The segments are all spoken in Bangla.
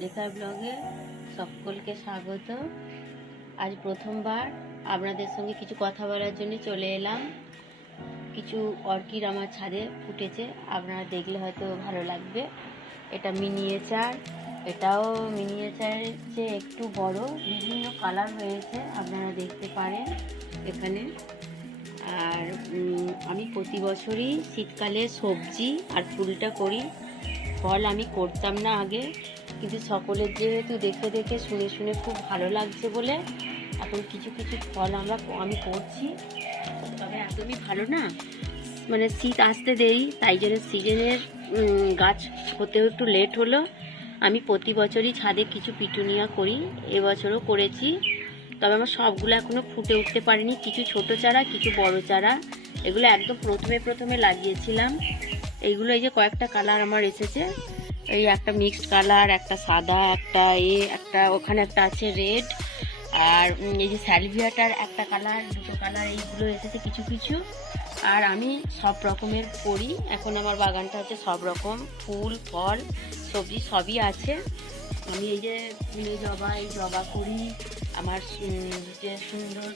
লেখার ব্লগে সকলকে স্বাগত। আজ প্রথমবার আপনাদের সঙ্গে কিছু কথা বলার জন্য চলে এলাম। কিছু অর্কিড আমার ছাদে ফুটেছে, আপনারা দেখলে হয়তো ভালো লাগবে। এটা মিনিয়েচার, এটাও মিনিয়েচারের চেয়ে একটু বড়, বিভিন্ন কালার হয়েছে, আপনারা দেখতে পারেন এখানে। আর আমি প্রতি বছরই শীতকালে সবজি আর ফুলটা করি। ফল আমি করতাম না আগে কিন্তু সকলের যেহেতু দেখে দেখে শুনে শুনে খুব ভালো লাগছে বলে এখন কিছু কিছু ফল আমরা আমি করছি। তবে একদমই ভালো না। মানে শীত আসতে দেরি, তাই জন্য সিজনের গাছ হতেও একটু লেট হলো। আমি প্রতি বছরই ছাদে কিছু পিটুনিয়া করি, এবছরও করেছি। তবে আমার সবগুলো এখনও ফুটে উঠতে পারেনি। কিছু ছোট চারা, কিছু বড় চারা, এগুলো একদম প্রথমে প্রথমে লাগিয়েছিলাম। এইগুলো এই যে কয়েকটা কালার আমার এসেছে। এই একটা মিক্সড কালার একটা সাদা, একটা এ, একটা ওখানে একটা আছে রেড আর এই যে স্যালভিয়াটার একটা কালার দুটো কালার এইগুলো এসেছে কিছু কিছু। আর আমি সব রকমের করি। এখন আমার বাগানটা হচ্ছে সব রকম ফুল, ফল, সবজি, সবই আছে। আমি এই যে ফুলে জবা, এই জবা করি। আমার যে সুন্দর,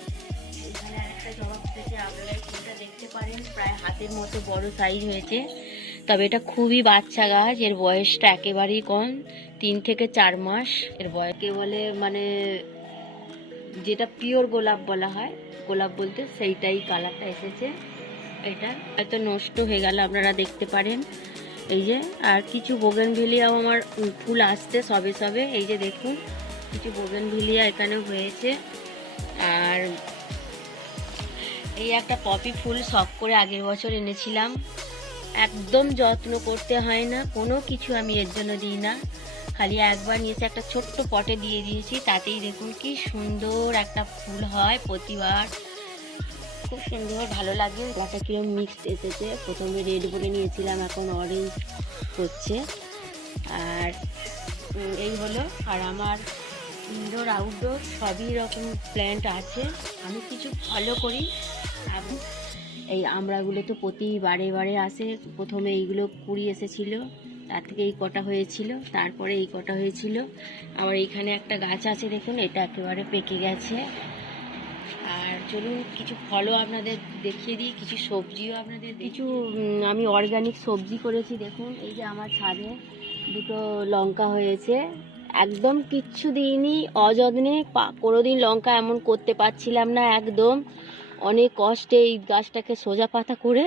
এখানে একটা জবা ফুটেছে, আপনারা ফুলটা দেখতে পারেন। প্রায় হাতের মতো বড় সাইজ হয়েছে। তবে এটা খুবই বাচ্চা গাছ, এর বয়সটা একেবারেই কম, তিন থেকে চার মাস এর বয়সকে বলে মানে যেটা পিওর গোলাপ বলা হয়, গোলাপ বলতে সেইটাই কালারটা এসেছে এটা। হয়তো নষ্ট হয়ে গেল, আপনারা দেখতে পারেন। এই যে, আর কিছু বোগেনভিলিয়াও আমার ফুল আসছে সবে সবে, এই যে দেখুন, কিছু বোগেনভিলিয়া এখানে হয়েছে। আর এই একটা পপি ফুল শখ করে আগের বছর এনেছিলাম। একদম যত্ন করতে হয় না, কোনো কিছু আমি এর জন্য দিই না। খালি একবার নিয়েছে, একটা ছোট্ট পটে দিয়ে দিয়েছি, তাতেই দেখুন কি সুন্দর একটা ফুল হয় প্রতিবার। খুব সুন্দর, ভালো লাগে। একটা কিরম মিক্সড এসেছে। প্রথমে রেড বলে নিয়েছিলাম, এখন অরেঞ্জ হচ্ছে। আর এই হলো, আর আমার ইনডোর আউটডোর সবই রকম প্ল্যান্ট আছে। আমি কিছু ফলো করি। এই আমড়াগুলো তো প্রতি বারে বারে আসে। প্রথমে এইগুলো কুড়ি এসেছিল তার থেকে এই কটা হয়েছিল তারপরে এই কটা হয়েছিল। আবার এইখানে একটা গাছ আছে দেখুন এটা একেবারে পেকে গেছে। আর চলুন কিছু ফলও আপনাদের দেখিয়ে দিই কিছু সবজিও আপনাদের কিছু আমি অর্গানিক সবজি করেছি দেখুন এই যে আমার ছাদে দুটো লঙ্কা হয়েছে। একদম কিচ্ছু দিইনি অযত্নে পা- কোনোদিন লঙ্কা এমন করতে পারছিলাম না একদম। অনেক কষ্টে এই গাছটাকে সোজা পাতা করে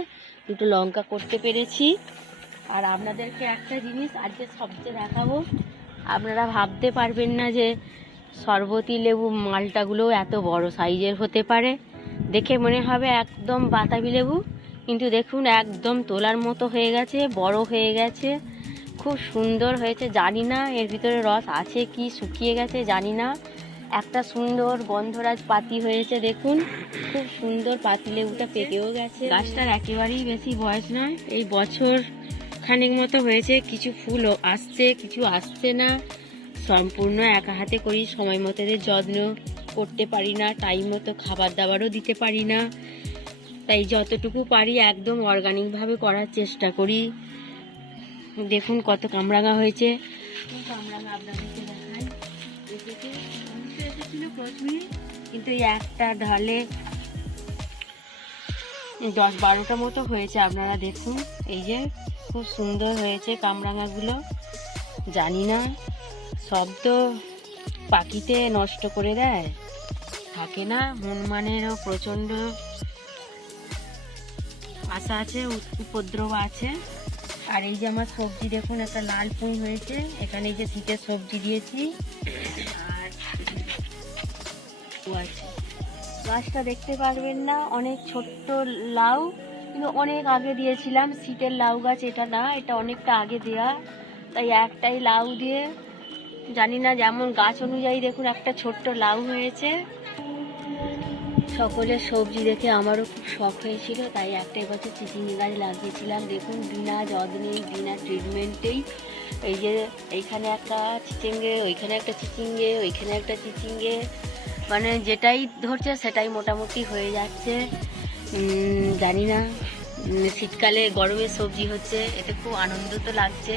দুটো লঙ্কা করতে পেরেছি। আর আপনাদেরকে একটা জিনিস আজকে সবচেয়ে দেখাবো। আপনারা ভাবতে পারবেন না যে শরবতি লেবু মালটাগুলো এত বড় সাইজের হতে পারে। দেখে মনে হবে একদম বাতাবি লেবু, কিন্তু দেখুন একদম তোলার মতো হয়ে গেছে, বড় হয়ে গেছে। খুব সুন্দর হয়েছে, জানি না এর ভিতরে রস আছে কি, শুকিয়ে গেছে, জানি না। একটা সুন্দর গন্ধরাজ পাতি হয়েছে দেখুন। খুব সুন্দর পাতি লেবুটা পেকেও গেছে। গাছটার একেবারেই বেশি বয়স নয় এই বছর খানিক মতো হয়েছে কিছু ফুলও আসছে কিছু আসছে না। সম্পূর্ণ একা হাতে করি সময় মতো এদের যত্ন করতে পারি না টাইম মতো খাবার দাবারও দিতে পারি না। তাই যতটুকু পারি একদম অর্গানিকভাবে করার চেষ্টা করি। দেখুন কত কামরাঙা হয়েছে। কামরাঙা আপনাদেরকে দেখাই? দুটো প্রথমে, কিন্তু এই একটা ঢালে দশ বারোটা মতো হয়েছে আপনারা দেখুন। এই যে খুব সুন্দর হয়েছে কামরাঙাগুলো। জানি না, সব তো পাখিতে নষ্ট করে দেয়। থাকে না হনুমানেরও প্রচণ্ড আশা আছে উপদ্রব আছে। আর এই যে আমার সবজি দেখুন, একটা লাল পুঁই হয়েছে। এখানে এই যে শীতের সবজি দিয়েছি। আর আছে গাছটা দেখতে পারবেন না, অনেক ছোট্ট লাউ, কিন্তু অনেক আগে দিয়েছিলাম শীতের লাউ গাছ, এটা না, এটা অনেকটা আগে দেয়া। তাই একটাই লাউ দিয়ে, জানি না যেমন গাছ অনুযায়ী দেখুন একটা ছোট্ট লাউ হয়েছে। সকলের সবজি দেখে আমারও খুব শখ হয়েছিল, তাই একটা বছর চিচিঙ্গি গাছ লাগিয়েছিলাম। দেখুন, বিনা যত্নে, বিনা ট্রিটমেন্টেই এই যে, এইখানে একটা চিচিঙ্গে, ওইখানে একটা চিচিঙ্গে, ওইখানে একটা চিচিঙ্গে। মানে যেটাই ধরছে সেটাই মোটামুটি হয়ে যাচ্ছে। জানি না। শীতকালে গরমের সবজি হচ্ছে, এতে খুব আনন্দ তো লাগছে।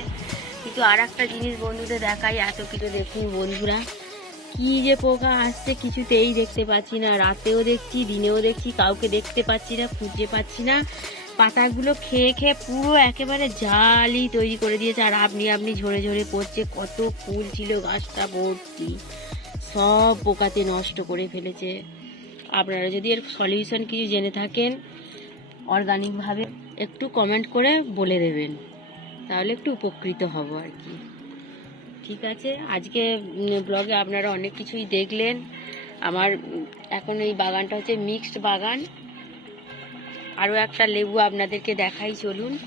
কিন্তু আর একটা জিনিস বন্ধুদের দেখাই, এত কিছু দেখুন বন্ধুরা। কি যে পোকা আসছে, কিছুতেই দেখতে পাচ্ছি না। রাতেও দেখছি, দিনেও দেখছি, কাউকে দেখতে পাচ্ছি না, খুঁজে পাচ্ছি না। পাতাগুলো খেয়ে খেয়ে পুরো একেবারে জালি তৈরি করে দিয়েছে। আর আপনি আপনি ঝরে ঝরে পড়ছে, কত ফুল ছিল গাছটা ভর্তি। সব পোকাতে নষ্ট করে ফেলেছে। আপনারা যদি এর সলিউশন কিছু জেনে থাকেন অর্গানিকভাবে একটু কমেন্ট করে বলে দেবেন। তাহলে একটু উপকৃত হব আর কি। ঠিক আছে? আজকে ব্লগে আপনারা অনেক কিছুই দেখলেন। আমার, এখন এই বাগানটা হচ্ছে মিক্সড বাগান। আরও একটা লেবু আপনাদেরকে দেখাই, চলুন।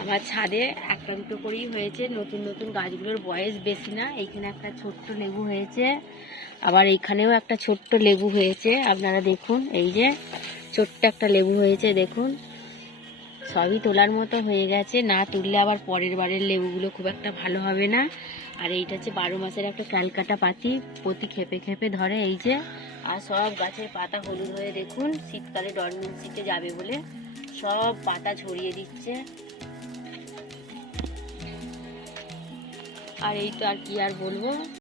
আমার ছাদে একটা দুটো করেই হয়েছে। নতুন নতুন গাছগুলোর বয়স বেশি না। এইখানে একটা ছোট্ট লেবু হয়েছে। আবার এইখানেও একটা ছোট্ট লেবু হয়েছে। আপনারা দেখুন, এই যে ছোট্ট একটা লেবু হয়েছে, দেখুন। সবই তোলার মতো হয়ে গেছে। না তুললে আবার পরের বারের লেবুগুলো খুব একটা ভালো হবে না। আর এইটা হচ্ছে বারো মাসের একটা ক্যালকাটা পাতি। প্রতি খেপে খেপে ধরে, এই যে। আর সব গাছের পাতা হলুদ হয়ে, দেখুন, শীতকালে ডরমেন্সিতে যাবে বলে সব পাতা ছড়িয়ে দিচ্ছে। আর এই তো আর কি আর বলব?